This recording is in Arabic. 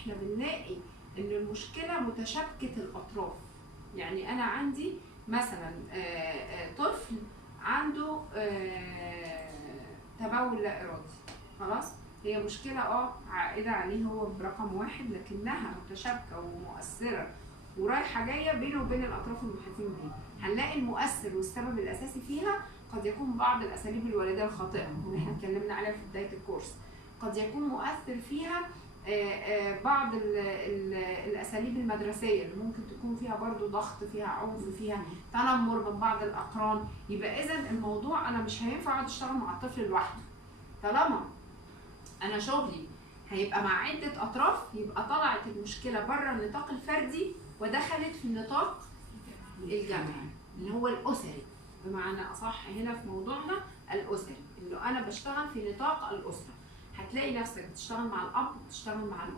احنا بنلاقي ان المشكله متشابكه الاطراف. يعني انا عندي مثلا طفل عنده تبول لا ارادي، خلاص، هي مشكله عائده عليه هو برقم واحد، لكنها متشابكه ومؤثره ورايحه جايه بينه وبين الاطراف المحيطين بيه. هنلاقي المؤثر والسبب الاساسي فيها قد يكون بعض الاساليب الوالديه الخاطئه اللي احنا اتكلمنا عليها في بدايه الكورس، قد يكون مؤثر فيها بعض الاساليب المدرسيه اللي ممكن تكون فيها برضو ضغط، فيها عنف، فيها تنمر من بعض الاقران. يبقى اذا الموضوع انا مش هينفع اقعد اشتغل مع الطفل لوحده. طالما انا شغلي هيبقى مع عده اطراف، يبقى طلعت المشكله بره النطاق الفردي ودخلت في النطاق الجمعي اللي هو الاسري، بمعنى اصح هنا في موضوعنا الاسري، اللي انا بشتغل في نطاق الاسره. هتلاقي نفسك بتشتغل مع الاب، بتشتغل مع الام،